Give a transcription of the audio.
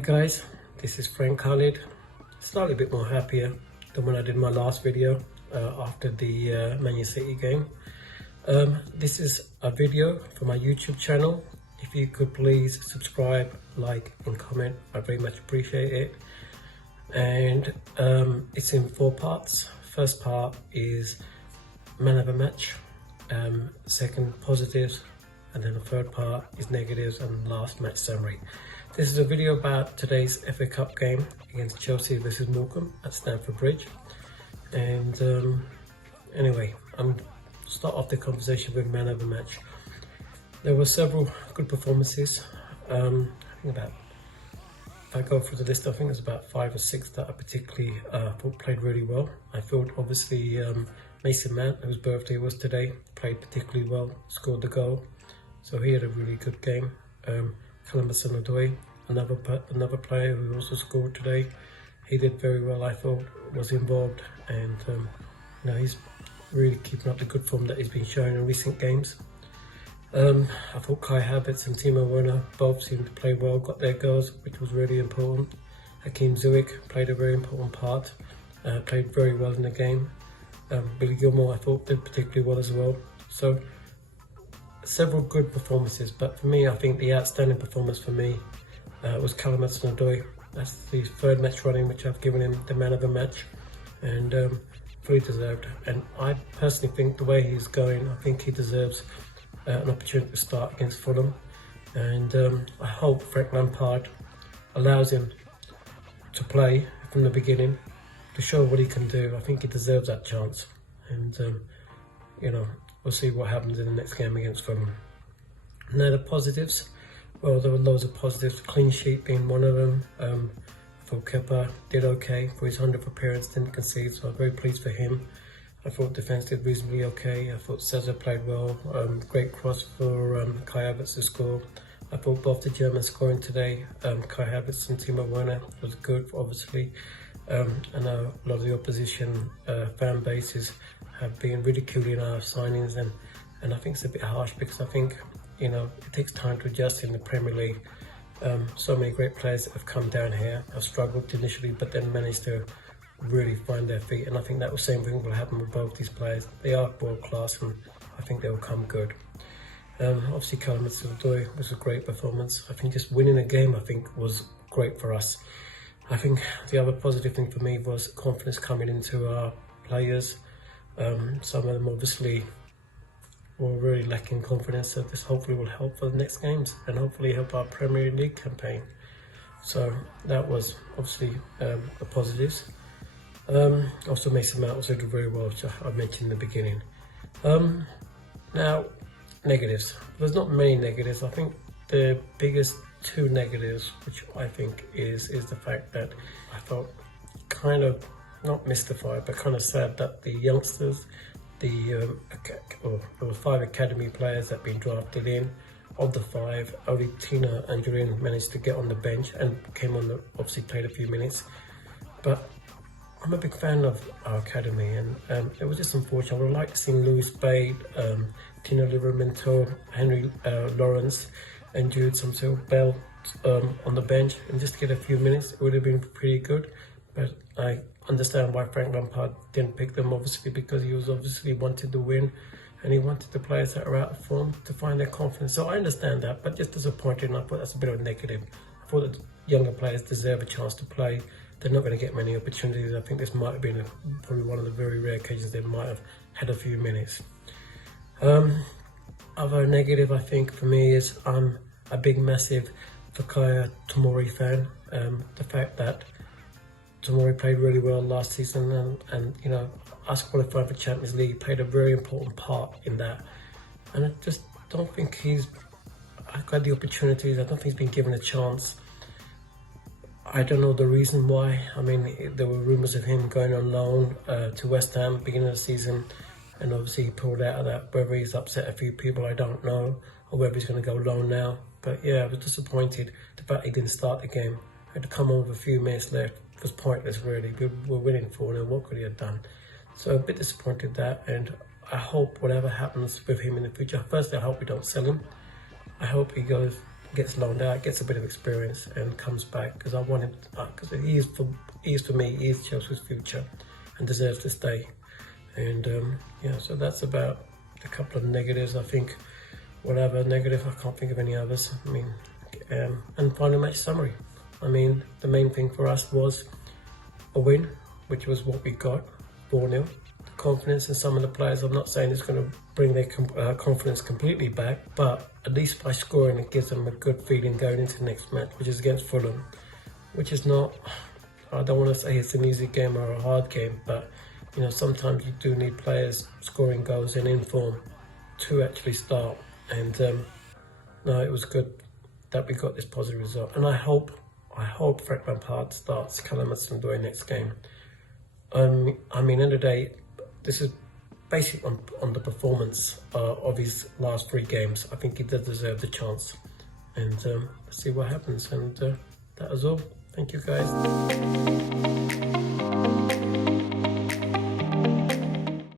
guys, this is Khalid. Slightly a bit more happier than when I did my last video after the Man City game. This is a video for my YouTube channel. If you could please subscribe, like and comment, I very much appreciate it. And it's in 4 parts. First part is man of the match, second positives, and then the third part is negatives, and last match summary. This is a video about today's FA Cup game against Chelsea versus Morecambe at Stamford Bridge. And anyway, I'm going to start off the conversation with man of the match. There were several good performances. I think about, if I go through the list, I think there's about 5 or 6 that I particularly thought played really well. I thought obviously Mason Mount, whose birthday was today, played particularly well, scored the goal. So he had a really good game. Khalid, another player who also scored today, he did very well. I thought was involved, and he's really keeping up the good form that he's been showing in recent games. I thought Kai Havertz and Timo Werner both seemed to play well, got their goals, which was really important. Hakim Ziyech played a very important part, played very well in the game. Billy Gilmore I thought did particularly well as well. So several good performances, but for me, I think the outstanding performance for me was Khalid. That's the 3rd match running which I've given him the man of the match, and fully deserved. And I personally think the way he's going, I think he deserves an opportunity to start against Fulham. And I hope Frank Lampard allows him to play from the beginning to show what he can do. I think he deserves that chance, and we'll see what happens in the next game against Fulham. Now the positives, well, there were loads of positives, clean sheet being one of them. I thought Kepa did okay for his 100th appearance, didn't concede, so I'm very pleased for him. I thought defence did reasonably okay. I thought Cesar played well, great cross for Kai Havertz to score. I thought both the Germans scoring today, Kai Havertz and Timo Werner, was good, obviously. I know a lot of the opposition fan bases have been ridiculing our signings, and I think it's a bit harsh, because I think it takes time to adjust in the Premier League. So many great players that have come down here have struggled initially, but then managed to really find their feet, and I think that the same thing will happen with both these players. They are world class, and I think they'll come good. Obviously Khalid was a great performance. I think just winning a game, I think, was great for us. I think the other positive thing for me was confidence coming into our players. Some of them obviously were really lacking confidence, so this hopefully will help for the next games and hopefully help our Premier League campaign. So that was obviously the positives. Also Mason Mount also did very well, which I mentioned in the beginning. Now negatives. There's not many negatives. I think the biggest 2 negatives, which I think is the fact that I felt kind of not mystified, but kind of sad that the youngsters, there were 5 academy players that have been drafted in. Of the 5, only Tina and Julian managed to get on the bench and came on obviously played a few minutes. But I'm a big fan of our academy, and it was just unfortunate. I would have liked to see Lewis Spade, Tino Livramento, Henry Lawrence and Jude Bell on the bench, and just to get a few minutes. It would have been pretty good. But I understand why Frank Lampard didn't pick them, obviously, because he was obviously wanted to win, and he wanted the players that are out of form to find their confidence. So I understand that, but just disappointed, and I thought that's a bit of a negative. I thought that younger players deserve a chance to play. They're not going to get many opportunities. I think this might have been probably one of the very rare occasions they might have had a few minutes. Other negative, I think, for me is I'm a big, massive Fikayo Tomori fan. The fact that Tomori played really well last season, and us qualifying for Champions League, played a very important part in that. And I just don't think he's got the opportunities. I don't think he's been given a chance. I don't know the reason why. I mean, there were rumours of him going on loan to West Ham beginning of the season, and obviously he pulled out of that. Whether he's upset a few people, I don't know, or whether he's going to go loan now. But yeah, I was disappointed. The fact he didn't start the game, had to come on with a few minutes left, was pointless really. We were winning 4-0, what could he have done? So a bit disappointed that, and I hope whatever happens with him in the future, firstly I hope we don't sell him. I hope he goes gets loaned out, gets a bit of experience, and comes back, because I want him, because he is for me, he is Chelsea's future and deserves to stay. And yeah, so that's about a couple of negatives. I think whatever negative, I can't think of any others. I mean, and final match summary. I mean, the main thing for us was a win, which was what we got, 4-0. The confidence in some of the players, I'm not saying it's going to bring their confidence completely back, but at least by scoring it gives them a good feeling going into the next match, which is against Fulham, which is not, I don't want to say it's an easy game or a hard game, but you know, sometimes you do need players scoring goals in inform to actually start. And no, it was good that we got this positive result. And I hope Frank Lampard starts Callum Hudson-Odoi next game. I mean, end of the day, this is basically on the performance of his last 3 games. I think he does deserve the chance. And let's see what happens. And that is all. Thank you, guys.